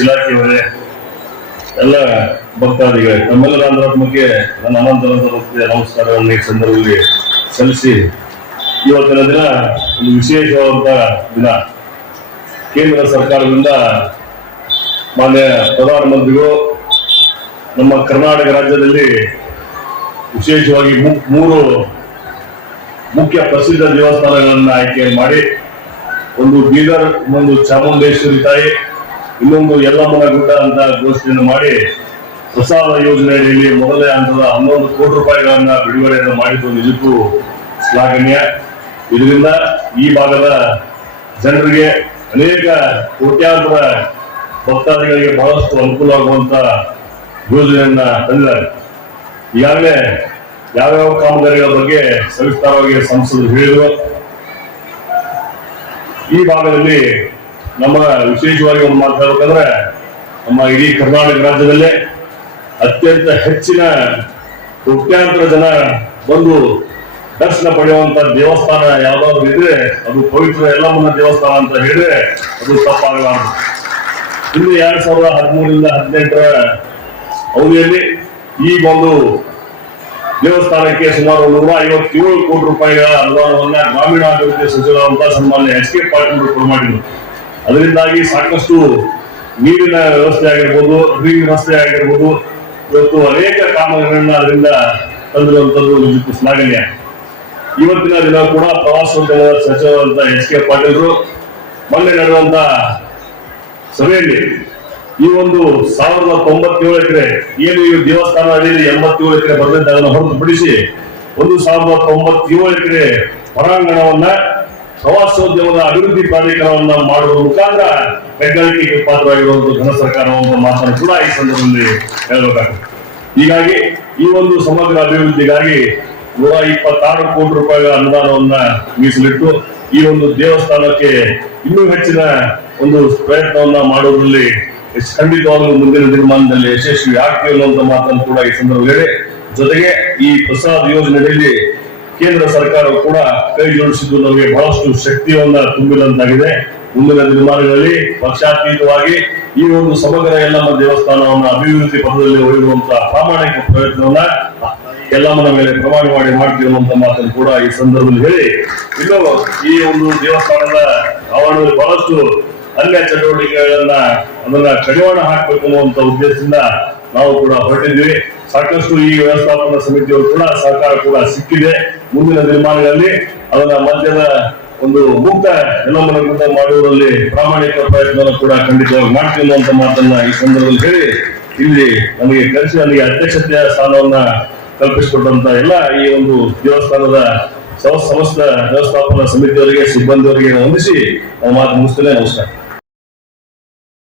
ಇಲಾಖೆಯವರೇ, ಎಲ್ಲ ಭಕ್ತಾದಿಗಳೇ ತಮ್ಮೆಲ್ಲರ ಅಂತರಾತ್ಮಕ್ಕೆ ನನ್ನ ಅನಂತರಂತ ಭಕ್ತಿಯ ನಮಸ್ಕಾರವನ್ನು ಈ ಸಂದರ್ಭದಲ್ಲಿ ಸಲ್ಲಿಸಿ, ಇವತ್ತಿನ ದಿನ ಒಂದು ವಿಶೇಷವಾದಂತಹ ದಿನ. ಕೇಂದ್ರ ಸರ್ಕಾರದಿಂದ ಮಾನ್ಯ ಪ್ರಧಾನಮಂತ್ರಿಗಳು ನಮ್ಮ ಕರ್ನಾಟಕ ರಾಜ್ಯದಲ್ಲಿ ವಿಶೇಷವಾಗಿ ಮೂರು ಮುಖ್ಯ ಪ್ರಸಿದ್ಧ ದೇವಸ್ಥಾನಗಳನ್ನು ಆಯ್ಕೆ ಮಾಡಿ, ಒಂದು ಬೀದರ್ ಒಂದು ಚಾಮುಂಡೇಶ್ವರಿ ತಾಯಿ ಇನ್ನೊಂದು ಯಲ್ಲಮ್ಮನ ಗುಡ್ಡ ಅಂತ ಘೋಷಣೆಯನ್ನು ಮಾಡಿ ಪ್ರಸಾದ ಯೋಜನೆ ಅಡಿಯಲ್ಲಿ ಮೊದಲೇ ಹಂತದ ಹನ್ನೊಂದು ಕೋಟಿ ರೂಪಾಯಿಗಳನ್ನ ಬಿಡುಗಡೆಯನ್ನು ಮಾಡಿದ್ದು ನಿಜಕ್ಕೂ ಶ್ಲಾಘನೀಯ. ಇದರಿಂದ ಈ ಭಾಗದ ಜನರಿಗೆ ಅನೇಕ ಕೋಟ್ಯಾಂತರ ಭಕ್ತಾದಿಗಳಿಗೆ ಬಹಳಷ್ಟು ಅನುಕೂಲ ಆಗುವಂತ ಯೋಜನೆಯನ್ನ ತಂದಿದ್ದಾರೆ. ಈಗಾಗಲೇ ಯಾವ್ಯಾವ ಕಾಮಗಾರಿಗಳ ಬಗ್ಗೆ ಸವಿಸ್ತಾರವಾಗಿ ಸಂಸದರು ಹೇಳಿದರು. ಈ ಭಾಗದಲ್ಲಿ ನಮ್ಮ ವಿಶೇಷವಾಗಿ ಒಂದು ಮಾತಾಡ್ಬೇಕಂದ್ರೆ ನಮ್ಮ ಇಡೀ ಕರ್ನಾಟಕ ರಾಜ್ಯದಲ್ಲೇ ಅತ್ಯಂತ ಹೆಚ್ಚಿನ ಕೋಟ್ಯಾಂತರ ಜನ ಬಂದು ದರ್ಶನ ಪಡೆಯುವಂತ ದೇವಸ್ಥಾನ ಯಾವ್ದಾದ್ರು ಇದ್ರೆ ಅದು ಪವಿತ್ರ ಎಲ್ಲಮ್ಮನ ದೇವಸ್ಥಾನ ಅಂತ ಹೇಳಿದ್ರೆ ಅದು ತಪ್ಪಾಗಲಾರದು ಇನ್ನು ಎರಡ್ ಸಾವಿರದ ಹದಿಮೂರರಿಂದ ಹದಿನೆಂಟರ ಅವಧಿಯಲ್ಲಿ ಈ ಒಂದು ದೇವಸ್ಥಾನಕ್ಕೆ ಸುಮಾರು ನೂರ ಐವತ್ತೇಳು ಕೋಟಿ ರೂಪಾಯಿಗಳ ಅನುದಾನವನ್ನ ಗ್ರಾಮೀಣಾಭಿವೃದ್ಧಿ ಸಚಿವರಾದಂತಹ ಸನ್ಮಾನ್ಯ ಎಚ್ ಕೆ ಪಾಟೀಲ್ ಮಾಡಿದ್ರು ಅದರಿಂದಾಗಿ ಸಾಕಷ್ಟು ನೀರಿನ ವ್ಯವಸ್ಥೆ ಆಗಿರ್ಬೋದು, ನೀರಿನ ವ್ಯವಸ್ಥೆ ಆಗಿರ್ಬೋದು, ಇವತ್ತು ಅನೇಕ ಕಾಮಗಾರಿಗಳನ್ನ ಅದರಿಂದ ತಂದಿರುವಂತದ್ದು ನಿಜಕ್ಕೂ ಶ್ಲಾಘನೀಯ ಇವತ್ತಿನ ದಿನ ಕೂಡ ಪ್ರವಾಸೋದ್ಯಮದ ಅಂತ ಎಚ್ ಕೆ ಪಾಟೀಲ್ರು, ಮೊನ್ನೆ ನಡೆದಂತ ಸಭೆಯಲ್ಲಿ ಈ ಒಂದು ಸಾವಿರದ ತೊಂಬತ್ತೇಳು ಎಕರೆ, ಏನು ಈ ದೇವಸ್ಥಾನ ಅಡಿಯಲ್ಲಿ ಎಂಬತ್ತೇಳು ಎಕರೆ ಬರದಂತೆ ಅದನ್ನು ಹೊರತುಪಡಿಸಿ ಒಂದು ಸಾವಿರದ ತೊಂಬತ್ತೇಳು ಎಕರೆ ಹೊರಾಂಗಣವನ್ನ ಪ್ರವಾಸೋದ್ಯಮದ ಅಭಿವೃದ್ಧಿ ಪ್ರಾಧಿಕಾರವನ್ನ ಮಾಡುವ ಮುಖಾಂತರ ಕೈಗಾರಿಕೆಗೆ ಪಾತ್ರವಾಗಿರುವಂತಹ ಘನ ಸರ್ಕಾರವನ್ನು ಮಾತನ್ನು ಕೂಡ ಈ ಸಂದರ್ಭದಲ್ಲಿ ಹೇಳಬೇಕಾಗುತ್ತೆ. ಹೀಗಾಗಿ ಈ ಒಂದು ಸಮಗ್ರ ಅಭಿವೃದ್ಧಿಗಾಗಿ ನೂರ ಇಪ್ಪತ್ತಾರು ಕೋಟಿ ರೂಪಾಯಿಗಳ ಅನುದಾನವನ್ನ ಮೀಸಲಿಟ್ಟು ಈ ಒಂದು ದೇವಸ್ಥಾನಕ್ಕೆ ಇನ್ನೂ ಹೆಚ್ಚಿನ ಒಂದು ಪ್ರಯತ್ನವನ್ನ ಮಾಡುವುದರಲ್ಲಿ ಖಂಡಿತವಾಗಲೂ ಮುಂದಿನ ದಿನಮಾನದಲ್ಲಿ ಯಶಸ್ವಿ ಆಗ್ತೀವಿ ಅನ್ನುವಂತ ಮಾತನ್ನು ಕೂಡ ಈ ಸಂದರ್ಭದಲ್ಲಿ ಜೊತೆಗೆ ಈ ಪ್ರಸಾದ್ ಯೋಜನೆಯಲ್ಲಿ ಕೇಂದ್ರ ಸರ್ಕಾರವು ಕೂಡ ಕೈ ಜೋಡಿಸಿದ್ದು ನಮಗೆ ಬಹಳಷ್ಟು ಶಕ್ತಿಯನ್ನ ತುಂಬಿದಂತಾಗಿದೆ. ಮುಂದಿನ ದಿನಮಾನಗಳಲ್ಲಿ ಪಕ್ಷಾತೀತವಾಗಿ ಈ ಒಂದು ಸಮಗ್ರ ಎಲ್ಲಮ್ಮ ದೇವಸ್ಥಾನವನ್ನ ಅಭಿವೃದ್ಧಿ ಪಥದಲ್ಲಿ ಒಯ್ಯುವಂತ ಪ್ರಾಮಾಣಿಕ ಪ್ರಯತ್ನವನ್ನ ಎಲ್ಲಮ್ಮನ ಮೇಲೆ ಪ್ರಮಾಣ ಮಾಡಿ ಮಾಡ್ತೀವಿ ಮಾತನ್ನು ಕೂಡ ಈ ಸಂದರ್ಭದಲ್ಲಿ ಹೇಳಿ. ಇನ್ನು ಈ ಒಂದು ದೇವಸ್ಥಾನದ ಆವರಣದಲ್ಲಿ ಬಹಳಷ್ಟು ಅನ್ಯ ಚಟುವಟಿಕೆಗಳನ್ನ ಅದನ್ನ ಕಡಿವಾಣ ಹಾಕಬೇಕು ಅನ್ನುವಂತ ಉದ್ದೇಶದಿಂದ ನಾವು ಕೂಡ ಹೊರಟಿದ್ವಿ ಸಾಕಷ್ಟು ಈ ವ್ಯವಸ್ಥಾಪನಾ ಸಮಿತಿಯವರು ಕೂಡ ಸಹಕಾರ ಕೂಡ ಸಿಕ್ಕಿದೆ. ಮುಂದಿನ ದಿನಮಾನಗಳಲ್ಲಿ ಅದರ ಮಧ್ಯದ ಒಂದು ಮುಕ್ತ ಗುಡ್ಡ ಮಾಡುವುದರಲ್ಲಿ ಪ್ರಾಮಾಣಿಕ ಪ್ರಯತ್ನವನ್ನು ಕೂಡ ಖಂಡಿತವಾಗಿ ಮಾಡ್ತೀವಿ ಅಂತ ಮಾತನ್ನ ಈ ಸಂದರ್ಭದಲ್ಲಿ ಹೇಳಿ, ಇಲ್ಲಿ ನಮಗೆ ಕರೆಸಿ ನನಗೆ ಅಧ್ಯಕ್ಷತೆಯ ಸ್ಥಾನವನ್ನ ಕಲ್ಪಿಸಿಕೊಟ್ಟಂತ ಎಲ್ಲ ಈ ಒಂದು ದೇವಸ್ಥಾನದ ಸಮ- ಸಮಸ್ತ ವ್ಯವಸ್ಥಾಪನಾ ಸಮಿತಿಯವರಿಗೆ, ಸಿಬ್ಬಂದಿಯವರಿಗೆ ವಂದಿಸಿ ಮಾತು ಮುಗಿಸ್ತೇನೆ. ನಮಸ್ಕಾರ.